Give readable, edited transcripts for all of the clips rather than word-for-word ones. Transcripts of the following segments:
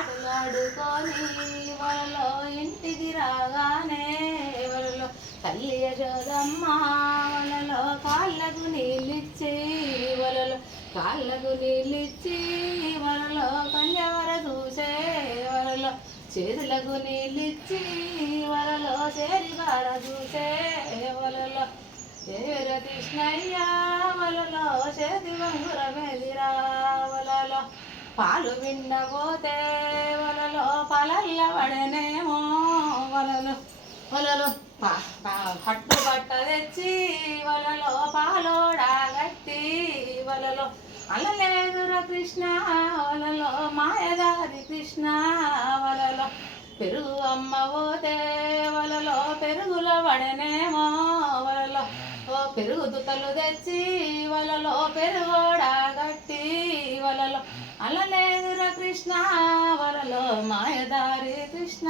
ఆటలాడుకొని వలలో ఇంటికి రాగానే వలలో తల్లి యశోదమ్మ వలలో కాళ్ళకు నీళ్ళిచ్చి వలలో కాళ్ళకు నీళ్ళిచ్చి వలలో కన్యవర చూసే వలలో చేతులకు నీళ్ళిచ్చి వలలో చేరిగాడ చూసే వలలో దేవర కృష్ణయ్య వలలో చేతి వంగుర మెదిరా వలలో పాలు విన్నపోతే వలలో పాలల్ల పడనేమో వలలో వలలో పట్టు బట్ట తెచ్చి వలలో పాలోడా గట్టి వలలో అలలేదుర కృష్ణ వలలో మాయదారి కృష్ణ వలలో పెరుగు అమ్మ పోతే వలలో పెరుగుల పడనేమో వలలో పెరుగు దుతలు తెచ్చి వలలో పెరుగోడా గట్టి వలలో అలలేదుర కృష్ణ వలలో మాయదారి కృష్ణ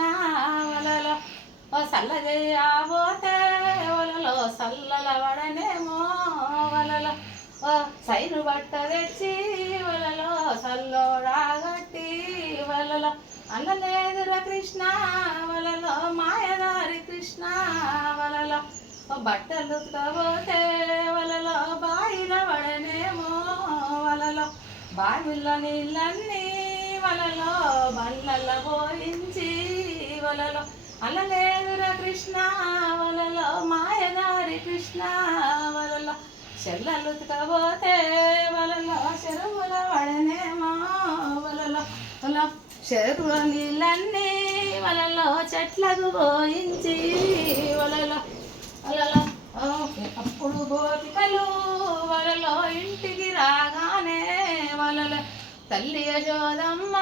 వలలో సల్ల చేయబోతే వలలో సల్లల వడనేమో వలలో సైరు బట్ట తెచ్చి వలలో సల్లోడాగట్టి వలలో అల్లలేదుర కృష్ణ వలలో మాయదారి కృష్ణ వలలో బట్టలు ఉతకబోతే వలలో బాయిల వడనేమో వలలో బావిల నీళ్ళన్నీ వలలో బల్లల పోయించి వలలో అల్లలేదుర కృష్ణ వలలో మాయదారి కృష్ణ వలలో చెల్లలు ఉతకబోతే వలలో చెరువుల వడనేమో వలలో వలలో చెరువుల నీళ్ళన్నీ వలలో చెట్లకు పోయించి వలలో వలలో అప్పుడు గోపికలు వలలో ఇంటికి రాగానే వలలో తల్లి యశోదమ్మ